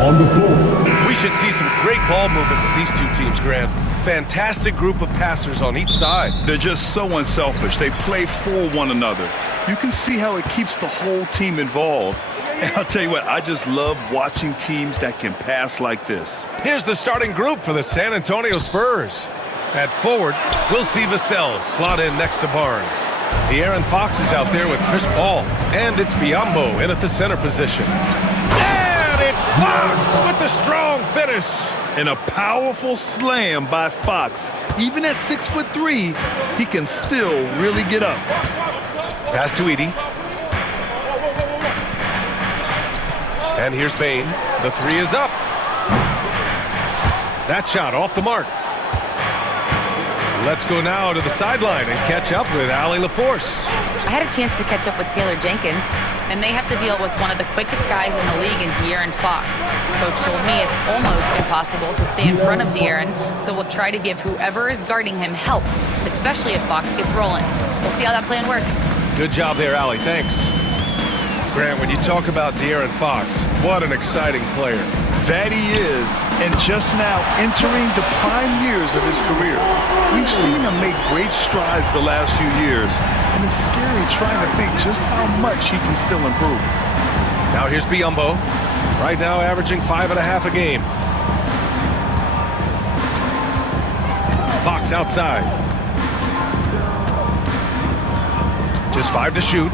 on the floor. We should see some great ball movement with these two teams, Grant. Fantastic group of passers on each side. They're just so unselfish. They play for one another. You can see how it keeps the whole team involved. And I'll tell you what, I just love watching teams that can pass like this. Here's the starting group for the San Antonio Spurs. At forward, we'll see Vassell slot in next to Barnes. De'Aaron Fox is out there with Chris Paul. And it's Biyombo in at the center position. And it's Fox with the strong finish. And a powerful slam by Fox. Even at 6'3", he can still really get up. Pass to Edey. And here's Bane. The three is up. That shot off the mark. Let's go now to the sideline and catch up with Allie LaForce. I had a chance to catch up with Taylor Jenkins, and they have to deal with one of the quickest guys in the league in De'Aaron Fox. Coach told me it's almost impossible to stay in front of De'Aaron, so we'll try to give whoever is guarding him help, especially if Fox gets rolling. We'll see how that plan works. Good job there, Allie. Thanks. Grant, when you talk about De'Aaron Fox, what an exciting player. That he is, and just now entering the prime years of his career. We've seen him make great strides the last few years, and it's scary trying to think just how much he can still improve. Now here's Biyombo, right now averaging 5.5 a game. Fox outside. Just 5 to shoot.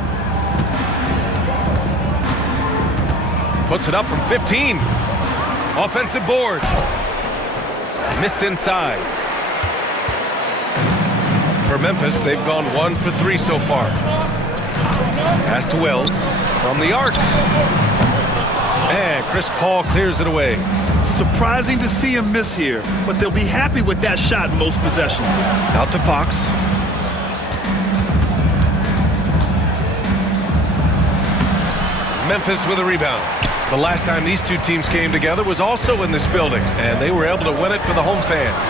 Puts it up from 15. Offensive board. Missed inside. For Memphis, they've gone 1 for 3 so far. Pass to Wells from the arc. And Chris Paul clears it away. Surprising to see him miss here, but they'll be happy with that shot in most possessions. Out to Fox. Memphis with a rebound. The last time these two teams came together was also in this building, and they were able to win it for the home fans.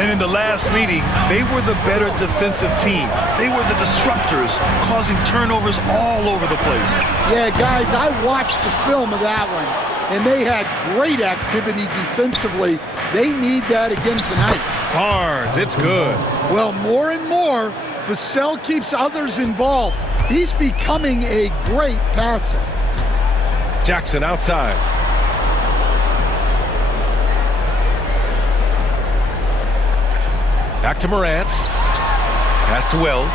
And in the last meeting, they were the better defensive team. They were the disruptors, causing turnovers all over the place. Yeah, guys, I watched the film of that one, and they had great activity defensively. They need that again tonight. Barnes, it's good. Well, more and more, Vassell keeps others involved. He's becoming a great passer. Jackson outside. Back to Morant. Pass to Wells.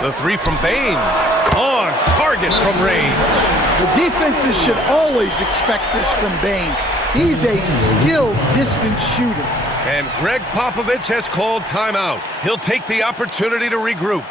The three from Bane. On target from range. The defenses should always expect this from Bane. He's a skilled distance shooter. And Greg Popovich has called timeout. He'll take the opportunity to regroup.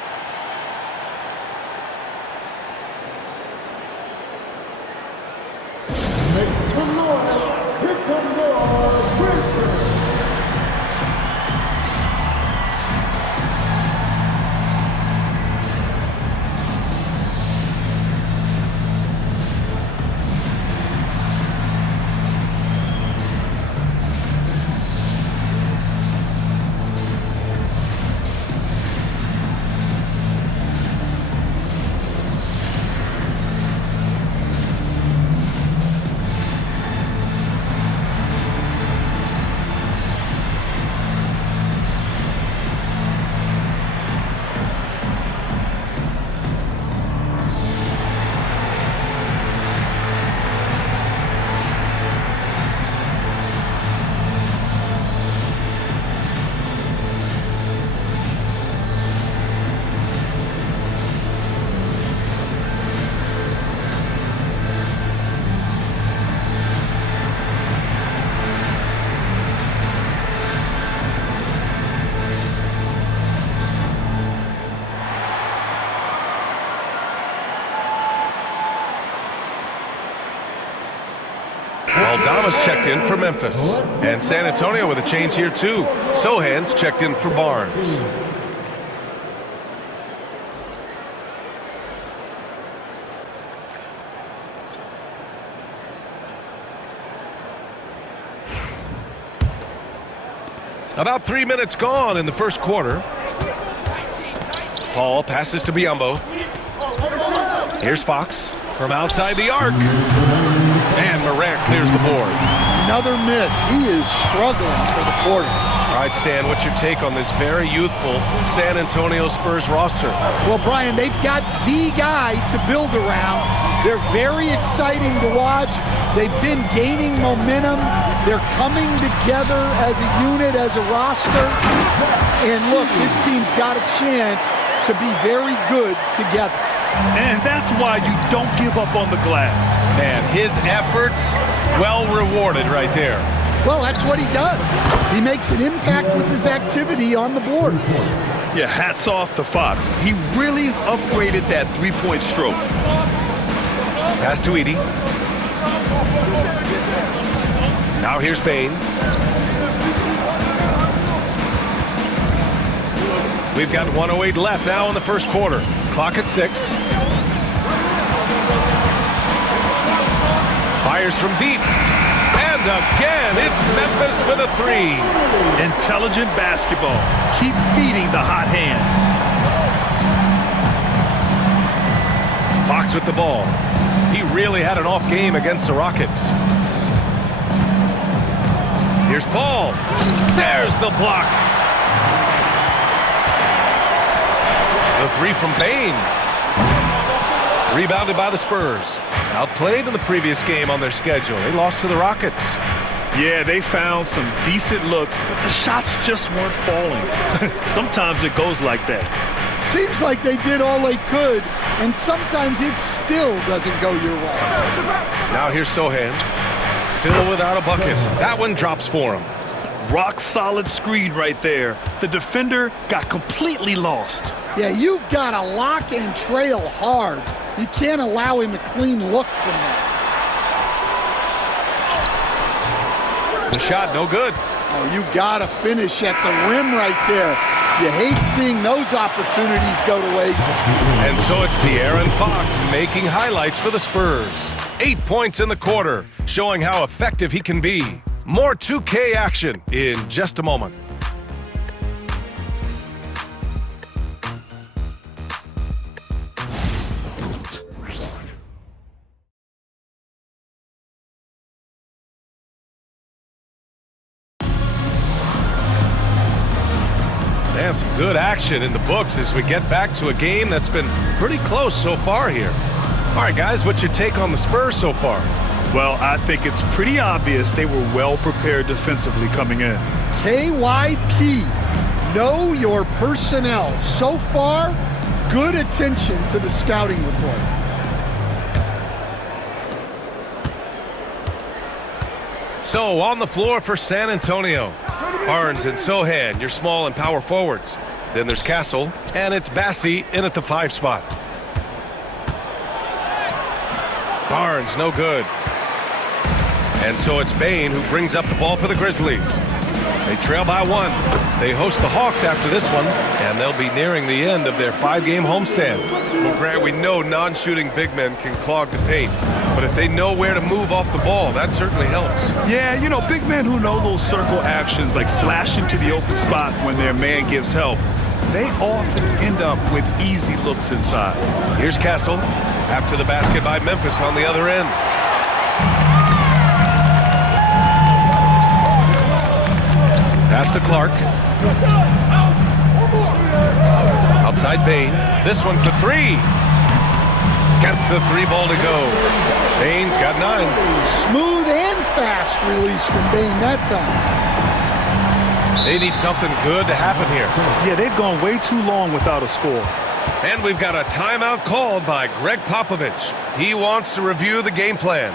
Aldama's checked in for Memphis. And San Antonio with a change here too. Sohan's checked in for Barnes. About 3 minutes gone in the first quarter. Paul passes to Biyombo. Here's Fox. From outside the arc. And Morant clears the board. Another miss. He is struggling for the quarter. All right, Stan, what's your take on this very youthful San Antonio Spurs roster? Well, Brian, they've got the guy to build around. They're very exciting to watch. They've been gaining momentum. They're coming together as a unit, as a roster. And look, this team's got a chance to be very good together. And that's why you don't give up on the glass. Man, his efforts well rewarded right there. Well, that's what he does. He makes an impact with his activity on the board. Yeah, hats off to Fox. He really has upgraded that three-point stroke. Pass to Edey. Now here's Bane. We've got 1:08 left now in the first quarter. Clock at 6. Fires from deep. And again, it's Memphis with a 3. Intelligent basketball. Keep feeding the hot hand. Fox with the ball. He really had an off game against the Rockets. Here's Paul. There's the block. The 3 from Bane. Rebounded by the Spurs. Outplayed in the previous game on their schedule. They lost to the Rockets. Yeah, they found some decent looks, but the shots just weren't falling. Sometimes it goes like that. Seems like they did all they could, and sometimes it still doesn't go your way. Now here's Sohan. Still without a bucket. That one drops for him. Rock solid screen right there. The defender got completely lost. Yeah, you've got to lock and trail hard. You can't allow him a clean look from that. The shot, no good. Oh, you got to finish at the rim right there. You hate seeing those opportunities go to waste. And so it's De'Aaron Fox making highlights for the Spurs. 8 points in the quarter, showing how effective he can be. More 2K action in just a moment. And some good action in the books as we get back to a game that's been pretty close so far here. All right, guys, what's your take on the Spurs so far? Well, I think it's pretty obvious they were well prepared defensively coming in. KYP, know your personnel. So far, good attention to the scouting report. So on the floor for San Antonio. Barnes and Sohan, your small and power forwards. Then there's Castle, and it's Bassi in at the 5 spot. Barnes, no good. And so it's Bane who brings up the ball for the Grizzlies. They trail by 1. They host the Hawks after this one, and they'll be nearing the end of their 5-game homestand. Well, Grant, we know non-shooting big men can clog the paint, but if they know where to move off the ball, that certainly helps. Yeah, you know, big men who know those circle actions, like flashing to the open spot when their man gives help, they often end up with easy looks inside. Here's Castle after the basket by Memphis on the other end. Pass to Clark. Outside Bane. This one for 3. Gets the 3 ball to go. Bane's got 9. Smooth and fast release from Bane that time. They need something good to happen here. Yeah, they've gone way too long without a score. And we've got a timeout called by Greg Popovich. He wants to review the game plan.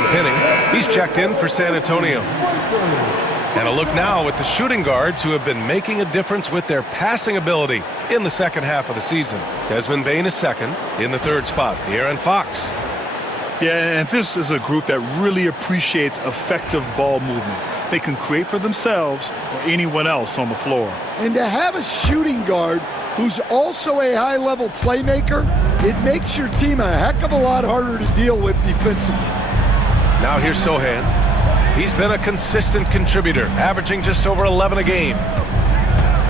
Sam Pinning. He's checked in for San Antonio. And a look now at the shooting guards who have been making a difference with their passing ability in the second half of the season. Desmond Bane is second. In the third spot, De'Aaron Fox. Yeah, and this is a group that really appreciates effective ball movement. They can create for themselves or anyone else on the floor. And to have a shooting guard who's also a high-level playmaker, it makes your team a heck of a lot harder to deal with defensively. Now here's Sohan. He's been a consistent contributor, averaging just over 11 a game.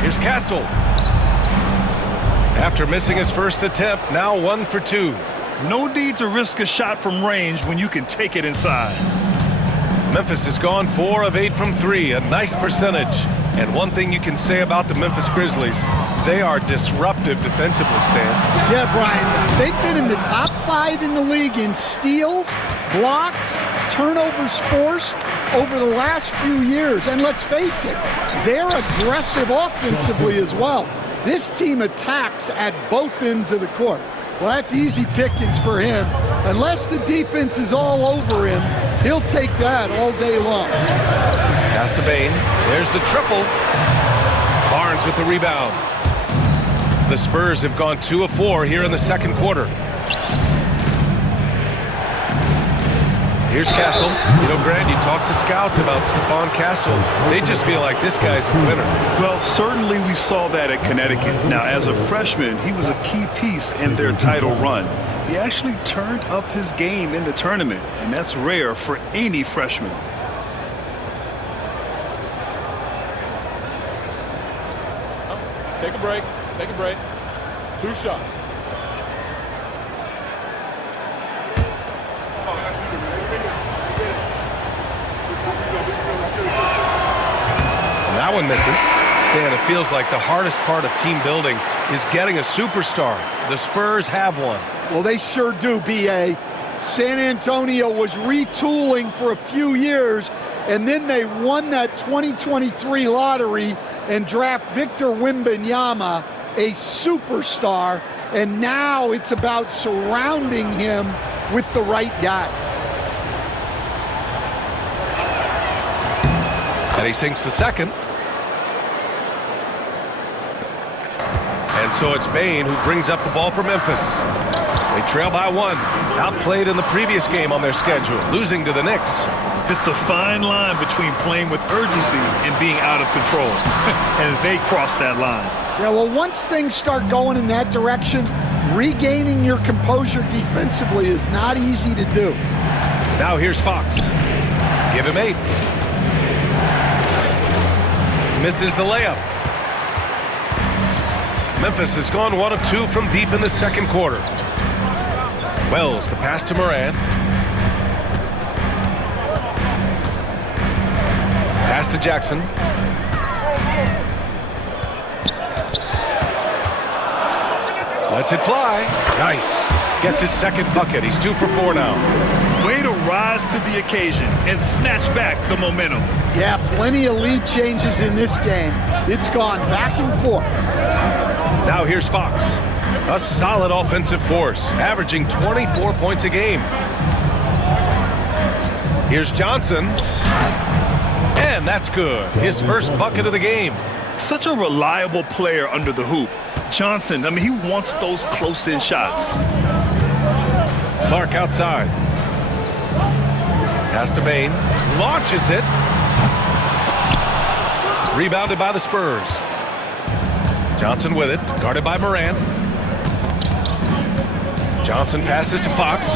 Here's Castle. After missing his first attempt, now 1 for 2. No need to risk a shot from range when you can take it inside. Memphis has gone 4 of 8 from 3, a nice percentage. And one thing you can say about the Memphis Grizzlies, they are disruptive defensively, Stan. Yeah, Brian, they've been in the top 5 in the league in steals, blocks, turnovers forced over the last few years. And let's face it, they're aggressive offensively as well. This team attacks at both ends of the court. Well, that's easy pickings for him. Unless the defense is all over him, he'll take that all day long. Pass to Bane. There's the triple. Barnes with the rebound. The Spurs have gone 2 of 4 here in the second quarter. Here's Castle. You know, Grant, you talk to scouts about Stephon Castle. They just feel like this guy's a winner. Well, certainly we saw that at Connecticut. Now, as a freshman, he was a key piece in their title run. He actually turned up his game in the tournament, and that's rare for any freshman. Take a break. Take a break. 2 shots. That one misses. Stan, it feels like the hardest part of team building is getting a superstar. The Spurs have one. Well, they sure do, B.A. San Antonio was retooling for a few years, and then they won that 2023 lottery and draft Victor Wembanyama, a superstar, and now it's about surrounding him with the right guys. And he sinks the second. And so it's Bane who brings up the ball for Memphis. They trail by 1. Outplayed in the previous game on their schedule, losing to the Knicks. It's a fine line between playing with urgency and being out of control. And they cross that line. Yeah, well, once things start going in that direction, regaining your composure defensively is not easy to do. Now here's Fox. Give him 8. Misses the layup. Memphis has gone 1 of 2 from deep in the second quarter. Wells, the pass to Morant. Pass to Jackson. Lets it fly. Nice. Gets his second bucket. He's 2 for 4 now. Way to rise to the occasion and snatch back the momentum. Yeah, plenty of lead changes in this game. It's gone back and forth. Now here's Fox. A solid offensive force, averaging 24 points a game. Here's Johnson. And that's good. His first bucket of the game. Such a reliable player under the hoop. Johnson, I mean, he wants those close-in shots. Clark outside. Pass to Bane. Launches it. Rebounded by the Spurs. Johnson with it. Guarded by Morant. Johnson passes to Fox.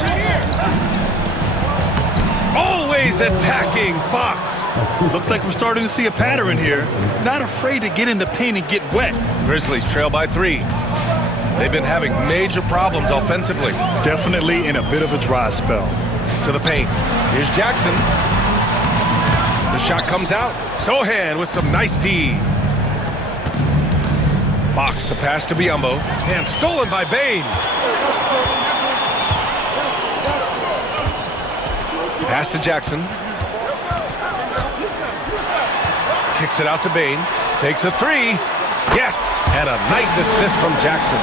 Always attacking Fox. Looks like we're starting to see a pattern here. Not afraid to get in the paint and get wet. Grizzlies trail by 3. They've been having major problems offensively. Definitely in a bit of a dry spell. To the paint. Here's Jackson. The shot comes out. Sohan with some nice D. Fox, the pass to Biyombo. And stolen by Bane. Pass to Jackson. Kicks it out to Bane. Takes a 3. Yes! And a nice assist from Jackson.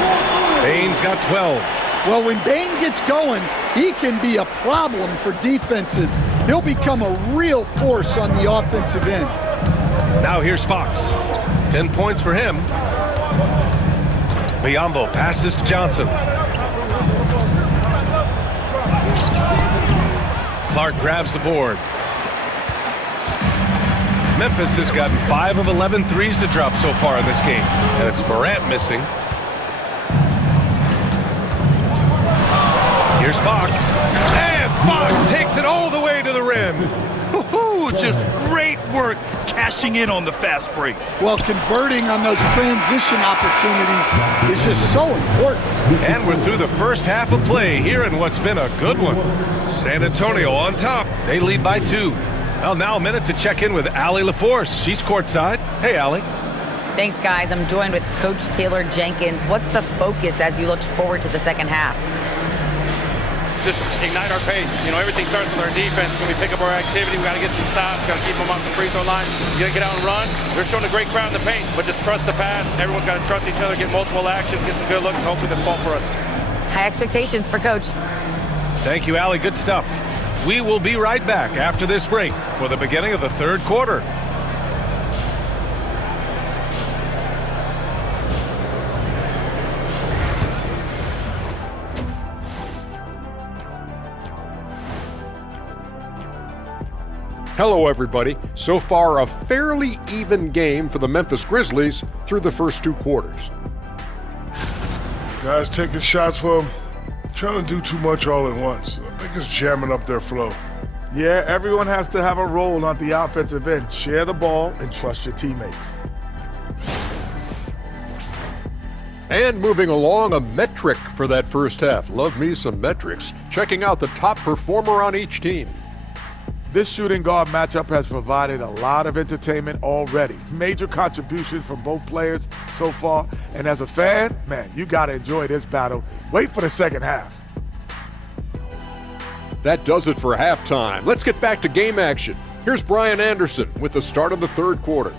Bane's got 12. Well, when Bain gets going, he can be a problem for defenses. He'll become a real force on the offensive end. Now here's Fox. 10 points for him. Biyombo passes to Johnson. Clark grabs the board. Memphis has gotten 5 of 11 threes to drop so far in this game. And it's Morant missing. Here's Fox. And Fox takes it all the way to the rim. Just great work cashing in on the fast break. Well, converting on those transition opportunities is just so important. And we're through the first half of play here in what's been a good one. San Antonio on top. They lead by 2. Well, now a minute to check in with Allie LaForce. She's courtside. Hey, Allie. Thanks, guys. I'm joined with Coach Taylor Jenkins. What's the focus as you look forward to the second half? Just ignite our pace. You know, everything starts with our defense. When we pick up our activity, we got to get some stops, got to keep them off the free throw line. You got to get out and run. They're showing a great crowd in the paint, but just trust the pass. Everyone's got to trust each other, get multiple actions, get some good looks, and hopefully they fall for us. High expectations for Coach. Thank you, Allie. Good stuff. We will be right back after this break for the beginning of the third quarter. Hello, everybody. So far, a fairly even game for the Memphis Grizzlies through the first 2 quarters. Guys taking shots for them, trying to do too much all at once. I think it's jamming up their flow. Yeah, everyone has to have a role on the offensive end. Share the ball and trust your teammates. And moving along, a metric for that first half. Love me some metrics. Checking out the top performer on each team. This shooting guard matchup has provided a lot of entertainment already. Major contributions from both players so far. And as a fan, man, you got to enjoy this battle. Wait for the second half. That does it for halftime. Let's get back to game action. Here's Brian Anderson with the start of the third quarter.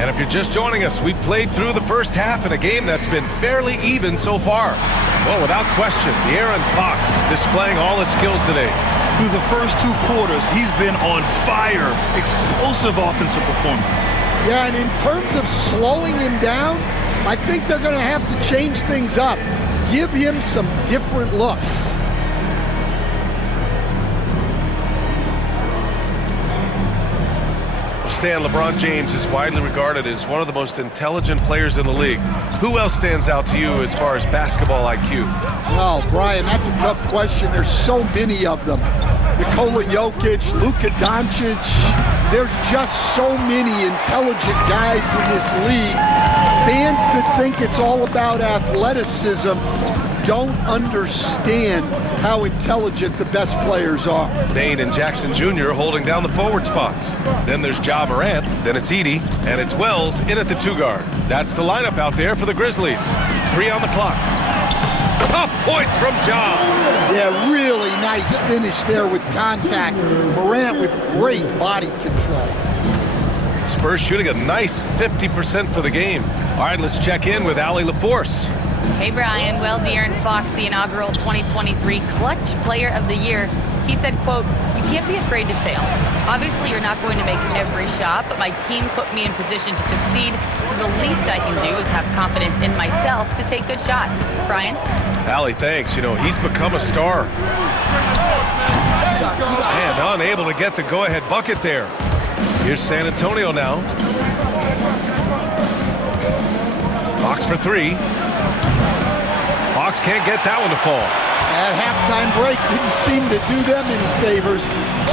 And if you're just joining us, we played through the first half in a game that's been fairly even so far. Well, without question, De'Aaron Fox displaying all his skills today. Through the first 2 quarters, he's been on fire. Explosive offensive performance. Yeah, and in terms of slowing him down, I think they're going to have to change things up. Give him some different looks. Stan, LeBron James is widely regarded as one of the most intelligent players in the league. Who else stands out to you as far as basketball IQ? Oh, Brian, that's a tough question. There's so many of them. Nikola Jokic, Luka Doncic. There's just so many intelligent guys in this league. Fans that think it's all about athleticism don't understand how intelligent the best players are. Bane and Jackson Jr. holding down the forward spots. Then there's Ja Morant, then it's Edey, and it's Wells in at the 2 guard. That's the lineup out there for the Grizzlies. 3 on the clock. Tough points from Ja. Yeah, really nice finish there with contact. Morant with great body control. Spurs shooting a nice 50% for the game. All right, let's check in with Allie LaForce. Hey, Brian. Well, De'Aaron Fox, the inaugural 2023 Clutch Player of the Year, he said, quote, "You can't be afraid to fail. Obviously, you're not going to make every shot, but my team puts me in position to succeed, so the least I can do is have confidence in myself to take good shots." Brian? Allie, thanks. You know, he's become a star. And unable to get the go-ahead bucket there. Here's San Antonio now. Fox for 3. Fox can't get that one to fall. That halftime break didn't seem to do them any favors.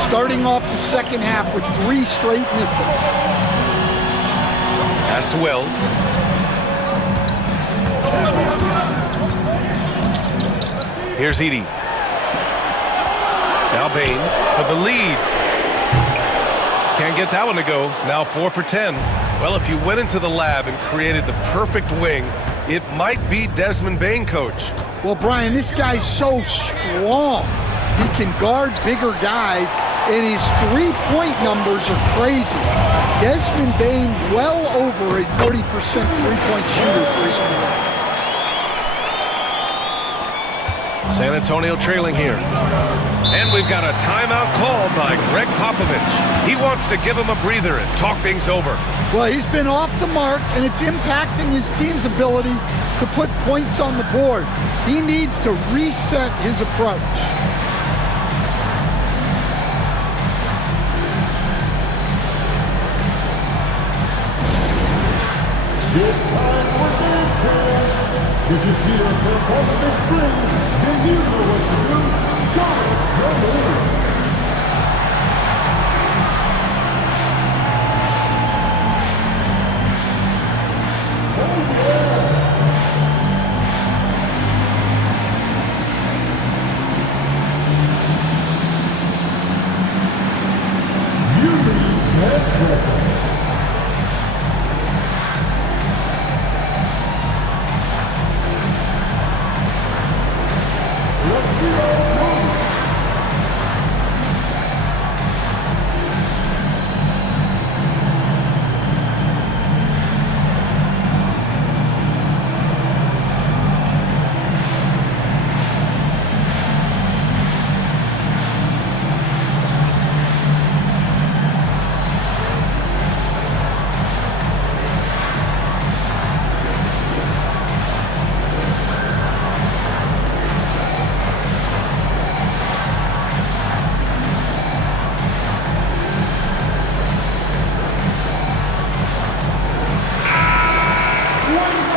Starting off the second half with 3 straight misses. Pass to Wells. Here's Edey. Now Bane for the lead. Can't get that one to go. Now 4 for 10. Well, if you went into the lab and created the perfect wing, it might be Desmond Bane, coach. Well, Brian, this guy's so strong. He can guard bigger guys, and his three-point numbers are crazy. Desmond Bane well over a 40% three-point shooter for his career. San Antonio trailing here. And we've got a timeout called by Greg Popovich. He wants to give him a breather and talk things over. Well, he's been off the mark, and it's impacting his team's ability to put points on the board. He needs to reset his approach. Did you see yourself over the spring? Then you know what to do. Charles, your leader. Oh, yeah. You need that present.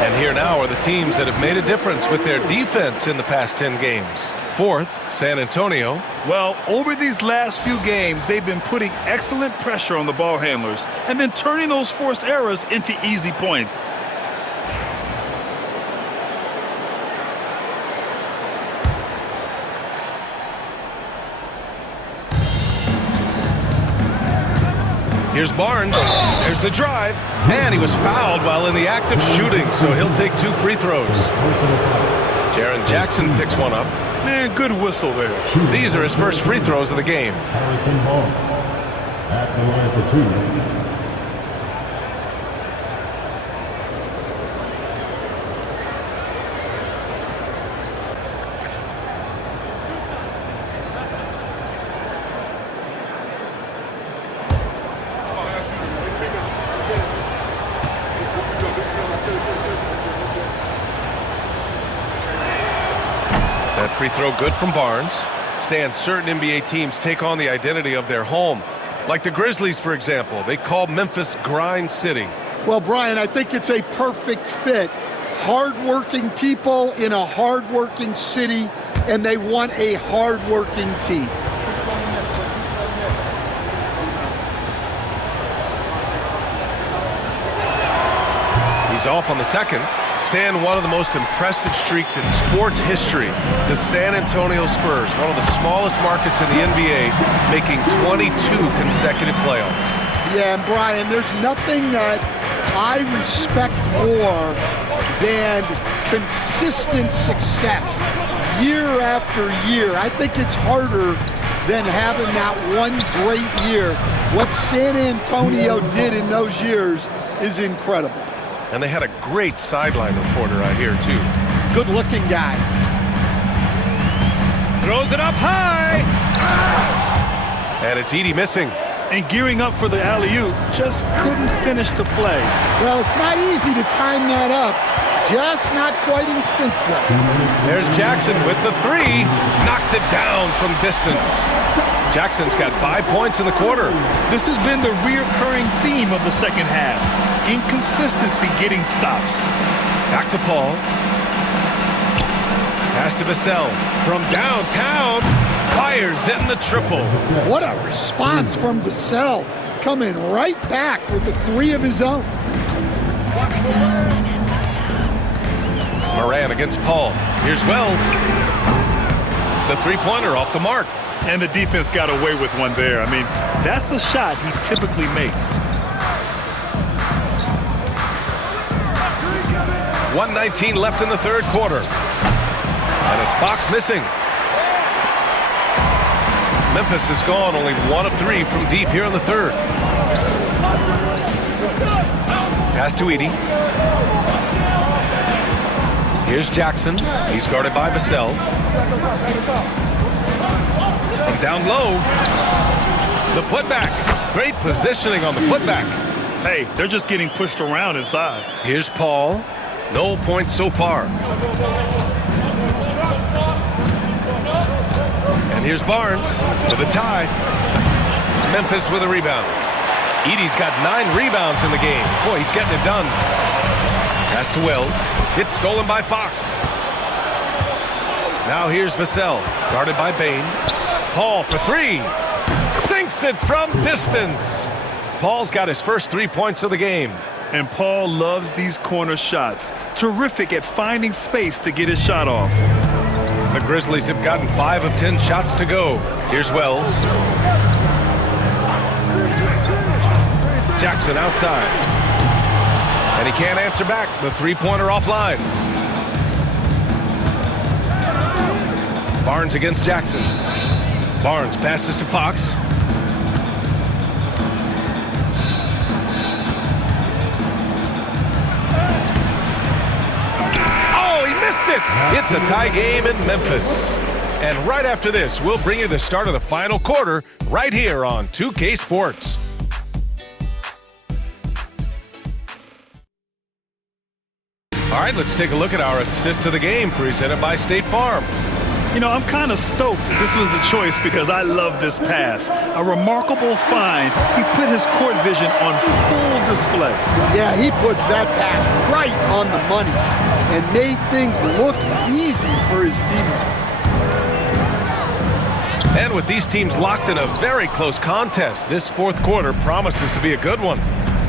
And here now are the teams that have made a difference with their defense in the past 10 games. Fourth, San Antonio. Well, over these last few games, they've been putting excellent pressure on the ball handlers and then turning those forced errors into easy points. Here's Barnes. There's the drive. And he was fouled while in the act of shooting, so he'll take 2 free throws. Jaren Jackson picks one up. Man, good whistle there. These are his first free throws of the game. Harrison Barnes at the line for 2. That free throw good from Barnes. Stan, certain NBA teams take on the identity of their home. Like the Grizzlies, for example. They call Memphis Grind City. Well, Brian, I think it's a perfect fit. Hard-working people in a hard-working city, and they want a hard-working team. He's off on the second. Stan, one of the most impressive streaks in sports history. The San Antonio Spurs, one of the smallest markets in the NBA, making 22 consecutive playoffs. Yeah, and Brian, there's nothing that I respect more than consistent success year after year. I think it's harder than having that one great year. What San Antonio did in those years is incredible. And they had a great sideline reporter out here, too. Good-looking guy. Throws it up high. And it's Edey missing. And gearing up for the alley-oop, just couldn't finish the play. Well, it's not easy to time that up. Just not quite in sync, though. There's Jackson with the 3. Knocks it down from distance. Jackson's got 5 points in the quarter. This has been the reoccurring theme of the second half. Inconsistency getting stops. Back to Paul. Pass to Vassell. From downtown, fires in the triple. What a response from Vassell. Coming right back with the 3 of his own. Moran against Paul. Here's Wells. The three-pointer off the mark. And the defense got away with one there. I mean, that's a shot he typically makes. 1:19 left in the third quarter. And it's Fox missing. Memphis has gone only 1 of 3 from deep here in the third. Pass to Edey. Here's Jackson. He's guarded by Vassell. From down low. The putback. Great positioning on the putback. Hey, they're just getting pushed around inside. Here's Paul. No points so far. And here's Barnes for the tie. Memphis with a rebound. Edey's got 9 rebounds in the game. Boy, he's getting it done. Pass to Wells. It's stolen by Fox. Now here's Vassell, guarded by Bain. Paul for 3. Sinks it from distance. Paul's got his first 3 points of the game. And Paul loves these corner shots. Terrific at finding space to get his shot off. The Grizzlies have gotten 5 of 10 shots to go. Here's Wells. Jackson outside. And he can't answer back. The three-pointer offline. Barnes against Jackson. Barnes passes to Fox. Oh, he missed it! It's a tie game in Memphis. And right after this, we'll bring you the start of the final quarter right here on 2K Sports. All right, let's take a look at our assist of the game presented by State Farm. You know, I'm kind of stoked that this was a choice because I love this pass. A remarkable find. He put his court vision on full display. Yeah, he puts that pass right on the money and made things look easy for his teammates. And with these teams locked in a very close contest, this fourth quarter promises to be a good one.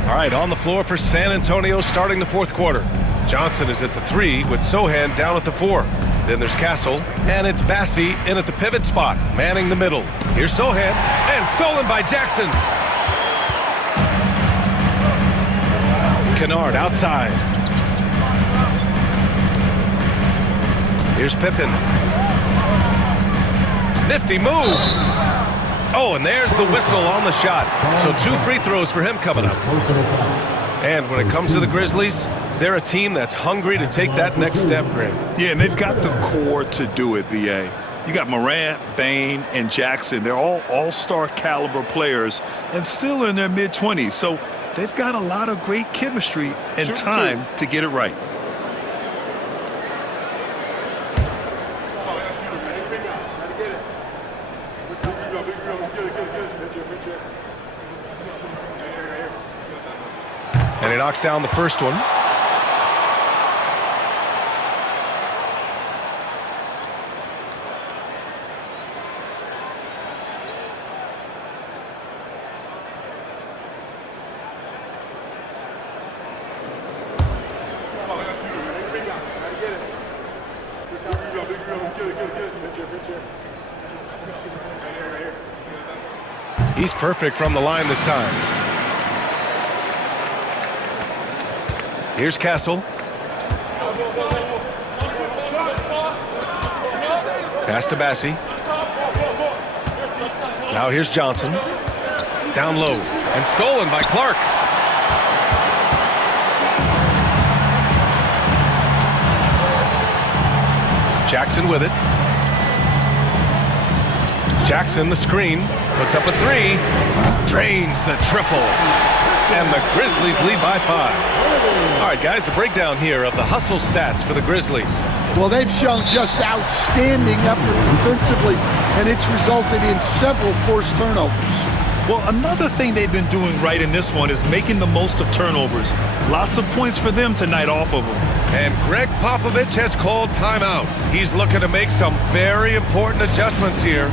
All right, on the floor for San Antonio starting the fourth quarter. Johnson is at the 3 with Sohan down at the 4. Then there's Castle, and it's Bassi in at the pivot spot, manning the middle. Here's Sohan, and stolen by Jackson. Kennard outside. Here's Pippen. Nifty move. Oh, and there's the whistle on the shot. So 2 free throws for him coming up. And when it comes to the Grizzlies, they're a team that's hungry to take that next step, Grant. Yeah, and they've got the core to do it, B.A. You got Morant, Bain, and Jackson. They're all all-star caliber players and still in their mid-20s. So they've got a lot of great chemistry and time to get it right. And he knocks down the first one. He's perfect from the line this time. Here's Castle. Pass to Bassi. Now here's Johnson. Down low and stolen by Clark. Jackson with it. Jackson the screen. Puts up a 3. Drains the triple. And the Grizzlies lead by 5. All right, guys, a breakdown here of the hustle stats for the Grizzlies. Well, they've shown just outstanding effort defensively, and it's resulted in several forced turnovers. Well, another thing they've been doing right in this one is making the most of turnovers. Lots of points for them tonight off of them. And Greg Popovich has called timeout. He's looking to make some very important adjustments here.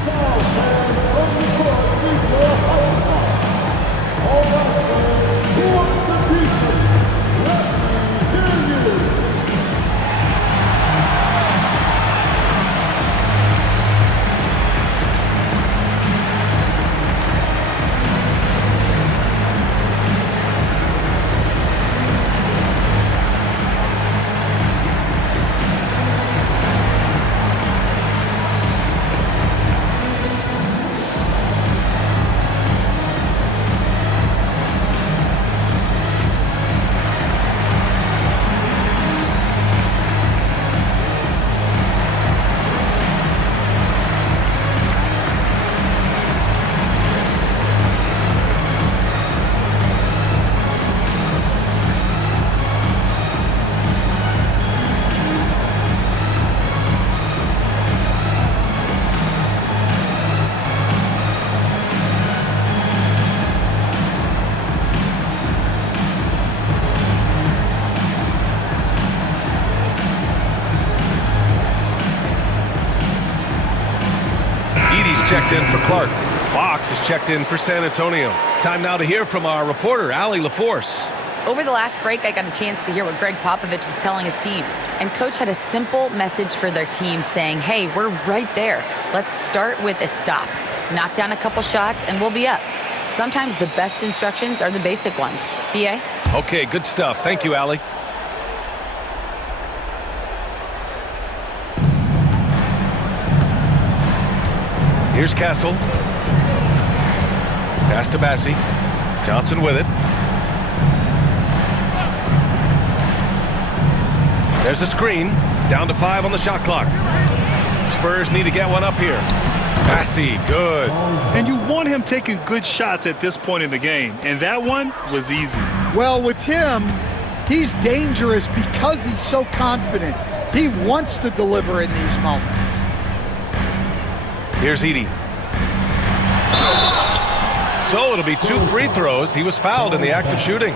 start. Fox is checked in for San Antonio. Time now to hear from our reporter, Allie LaForce. Over the last break, I got a chance to hear what Greg Popovich was telling his team. And Coach had a simple message for their team saying, hey, we're right there. Let's start with a stop. Knock down a couple shots, and we'll be up. Sometimes the best instructions are the basic ones. BA? Okay, good stuff. Thank you, Allie. Here's Castle. Pass to Bassie. Johnson with it. There's a screen. Down to 5 on the shot clock. Spurs need to get one up here. Bassie, good. And you want him taking good shots at this point in the game, and that one was easy. Well, with him, he's dangerous because he's so confident. He wants to deliver in these moments. Here's Edey. So it'll be 2 free throws. He was fouled in the act of shooting.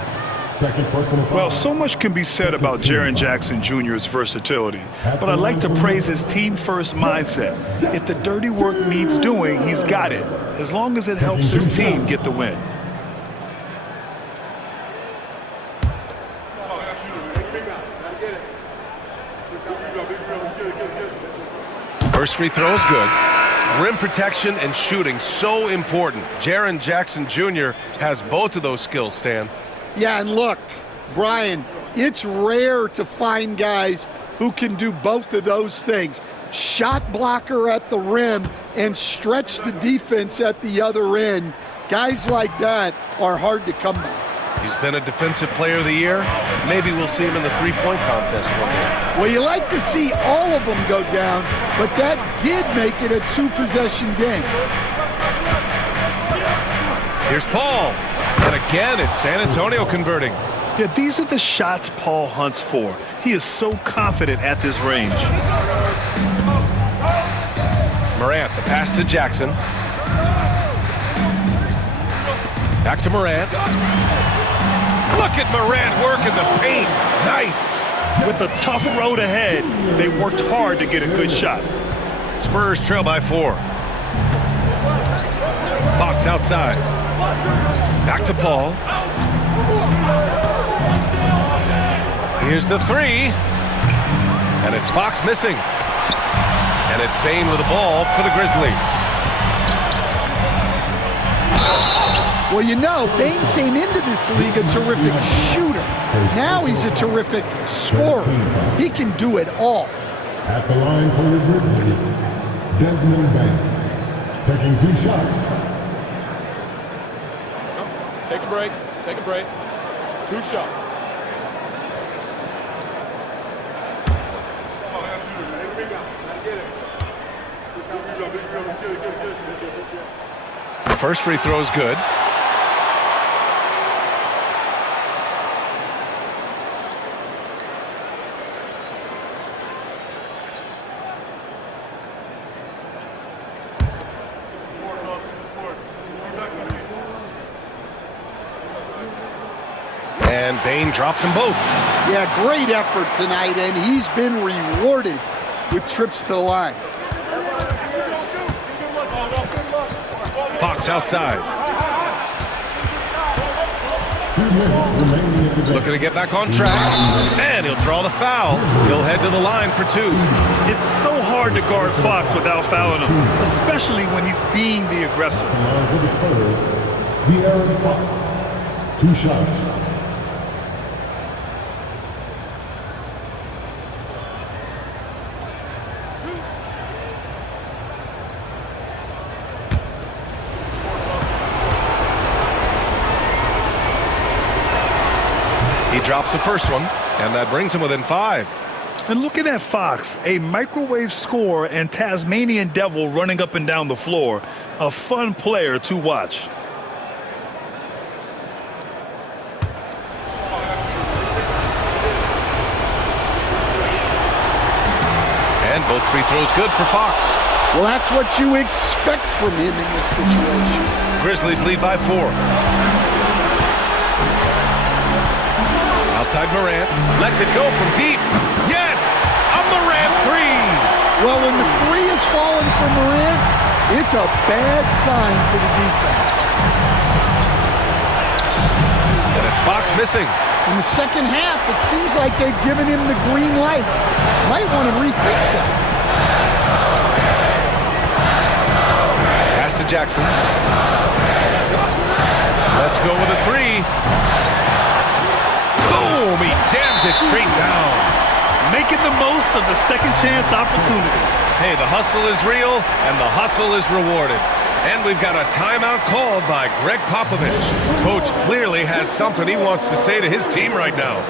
Well, so much can be said about Jaren Jackson Jr.'s versatility, but I'd like to praise his team-first mindset. If the dirty work needs doing, he's got it, as long as it helps his team get the win. First free throw is good. Rim protection and shooting, so important. Jaren Jackson Jr. has both of those skills, Stan. Yeah, and look, Brian, it's rare to find guys who can do both of those things. Shot blocker at the rim and stretch the defense at the other end. Guys like that are hard to come by. He's been a defensive player of the year. Maybe we'll see him in the three-point contest one day. Well, you like to see all of them go down, but that did make it a 2-possession game. Here's Paul. And again, it's San Antonio converting. Yeah, these are the shots Paul hunts for. He is so confident at this range. Morant, the pass to Jackson. Back to Morant. Look at Morant working the paint. Nice. With a tough road ahead, they worked hard to get a good shot. Spurs trail by 4. Fox outside. Back to Paul. Here's the 3. And it's Fox missing. And it's Bane with the ball for the Grizzlies. Well, you know, Bane came into this league a terrific shooter. Now he's a terrific scorer. He can do it all. At the line for the Grizzlies, Desmond Bane, taking 2 shots. Take a break. Take a break. 2 shots. The first free throw is good. And Bane drops them both. Yeah, great effort tonight, and he's been rewarded with trips to the line. Fox outside. Looking to get back on track. And he'll draw the foul. He'll head to the line for 2. It's so hard to guard Fox without fouling him, especially when he's being the aggressor. Line for the Spurs, De'Aaron Fox, 2 shots. He drops the first one, and that brings him within 5. And looking at Fox, a microwave scorer and Tasmanian devil running up and down the floor, a fun player to watch. And both free throws good for Fox. Well, that's what you expect from him in this situation. Grizzlies lead by 4. Outside Morant, lets it go from deep. Yes! A Morant 3! Well, when the 3 is falling for Morant, It's a bad sign for the defense. And it's Fox missing. In the second half, it seems like they've given him the green light. Might want to rethink that. Pass to Jackson. Let's go with a three. Boom! He jams it straight down. Making the most of the second chance opportunity. Hey, the hustle is real, and the hustle is rewarded. And we've got a timeout called by Greg Popovich. Coach clearly has something he wants to say to his team right now.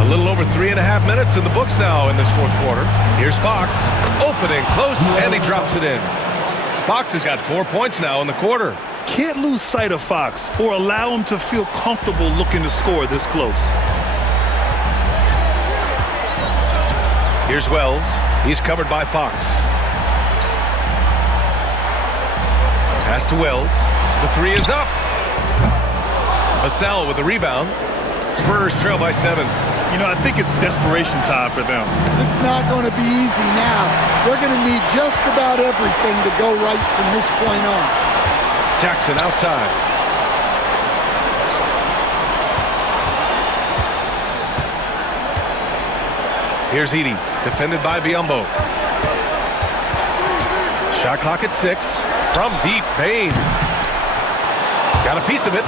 A little over 3.5 minutes in the books now in this fourth quarter. Here's Fox, opening, close, and he drops it in. Fox has got 4 points now in the quarter. Can't lose sight of Fox or allow him to feel comfortable looking to score this close. Here's Wells. He's covered by Fox. Pass to Wells. The three is up. Vassell with the rebound. Spurs trail by 7. You know, I think it's desperation time for them. It's not going to be easy now. They're going to need just about everything to go right from this point on. Jackson outside. Here's Edey, defended by Biyombo. Shot clock at 6. From deep, Payne. Got a piece of it.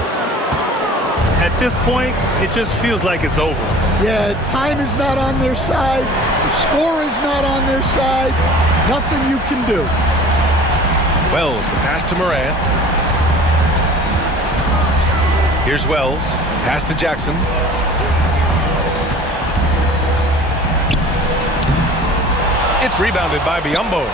At this point, it just feels like it's over. Yeah, time is not on their side. The score is not on their side. Nothing you can do. Wells, the pass to Morant. Here's Wells. Pass to Jackson. It's rebounded by Biyombo.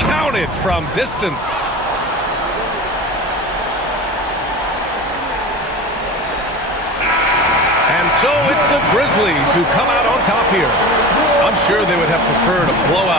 Counted from distance. And so it's the Grizzlies who come out on top here. I'm sure they would have preferred a blowout.